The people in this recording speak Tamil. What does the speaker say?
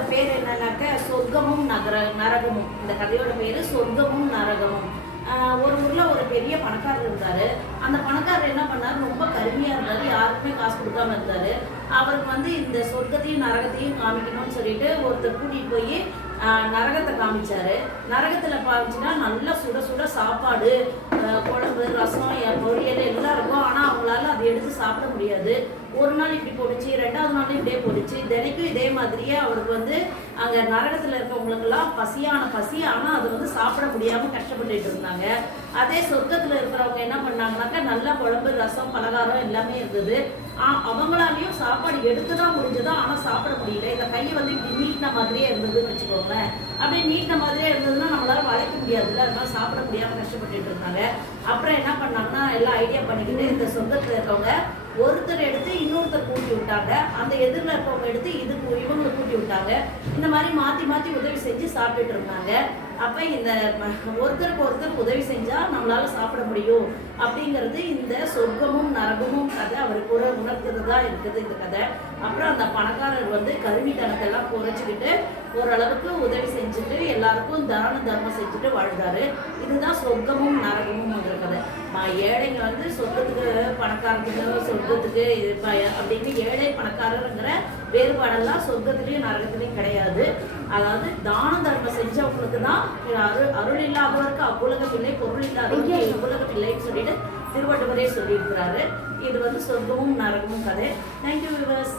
கதையோட பேர் என்னன்னாக்க சொர்க்கமும் நகர நரகமும். இந்த கதையோட பேர் சொர்க்கமும் நரகமும். ஒரு ஊரில் ஒரு பெரிய பணக்காரர் இருந்தார். அந்த பணக்காரர் என்ன பண்ணாரு? ரொம்ப கருமையாக இருந்தார். யாருக்குமே காசு கொடுக்காம இருந்தார். அவருக்கு வந்து இந்த சொர்க்கத்தையும் நரகத்தையும் காமிக்கணும்னு சொல்லிட்டு ஒருத்தர் கூட்டிகிட்டு போய் நரகத்தை காமிச்சார். நரகத்தில் காமிச்சுன்னா நல்லா சுட சுட சாப்பாடு குழம்பு ரசம் பொரியல் எல்லாம் இருக்கும் ஆனா அவங்களால அதை எடுத்து சாப்பிட முடியாது. ஒரு நாள் இப்படி போடுச்சு ரெண்டாவது நாள் இப்படியே போடுச்சு தினைக்கும் இதே மாதிரியே அவளுக்கு வந்து அங்க நரகத்துல இருக்கவங்களுக்கெல்லாம் பசியான பசி ஆனா அது வந்து சாப்பிட முடியாம கஷ்டப்பட்டுட்டு இருந்தாங்க. அதே சொர்க்கத்துல இருக்கிறவங்க என்ன பண்ணாங்கன்னாக்கா நல்ல குழம்பு ரசம் பலகாரம் எல்லாமே இருந்தது. அவங்களாலையும் சாப்பாடு எடுத்து தான் முடிஞ்சது ஆனா சாப்பிட முடியல. இந்த கை வந்து இப்படி நீட்டின மாதிரியே இருந்ததுன்னு வச்சுக்கோங்களேன். அப்படியே நீட்டின மாதிரியே இருந்தது முடியாதுல்ல அதனால சாப்பிட முடியாம கஷ்டப்பட்டுட்டு இருந்தாங்க. அப்புறம் என்ன பண்ணாங்கன்னா எல்லாம் ஐடியா பண்ணிக்கிட்டு இந்த சொந்தத்தில் இருக்கவங்க ஒருத்தர் எடுத்து இன்னொருத்தர் கூட்டி விட்டாங்க. அந்த எதிரில் இருக்கவங்க எடுத்து இதுக்கு இவங்களை கூட்டி விட்டாங்க. இந்த மாதிரி மாற்றி மாற்றி உதவி செஞ்சு சாப்பிட்டுட்டு இருந்தாங்க. அப்போ இந்த ஒருத்தருக்கு ஒருத்தர் உதவி செஞ்சால் நம்மளால் சாப்பிட முடியும். அப்படிங்கிறது இந்த சொர்க்கமும் நரகமும் கதை அவருக்கு ஒரு உணர்த்துறதா இருக்குது இந்த கதை. அப்புறம் அந்த பணக்காரர் வந்து கருவித்தனத்தெல்லாம் குறைச்சிக்கிட்டு ஓரளவுக்கு உதவி செஞ்சுட்டு எல்லாருக்கும் தான தர்மம் செஞ்சுட்டு வாழ்ந்தாரு. இதுதான் சொர்க்கமும் நரகமும்ங்கிற கதை. ம- ஏழைங்க வந்து சொர்க்கத்துக்கு பணக்காரத்துக்கு சொர்க்கத்துக்கு இது அப்படின்னு ஏழை பணக்காரருங்கிற வேறுபாடெல்லாம் சொர்க்கத்துலேயும் நரகத்துலேயும் கிடையாது. அதாவது தான தர்மம் செஞ்சவங்களுக்கு தான் அருள் அருள் இல்லாதவருக்கு அவ்வுலகம் இல்லை பொருள் இல்லாதவருக்கு இவ்வுலகம் இல்லைன்னு சொல்லிட்டு திருவள்ளுவரே சொல்லியிருக்கிறாரு. இது வந்து சொர்க்கமும் நரகமும் கதை தேங்க்யூ விவர்ஸ்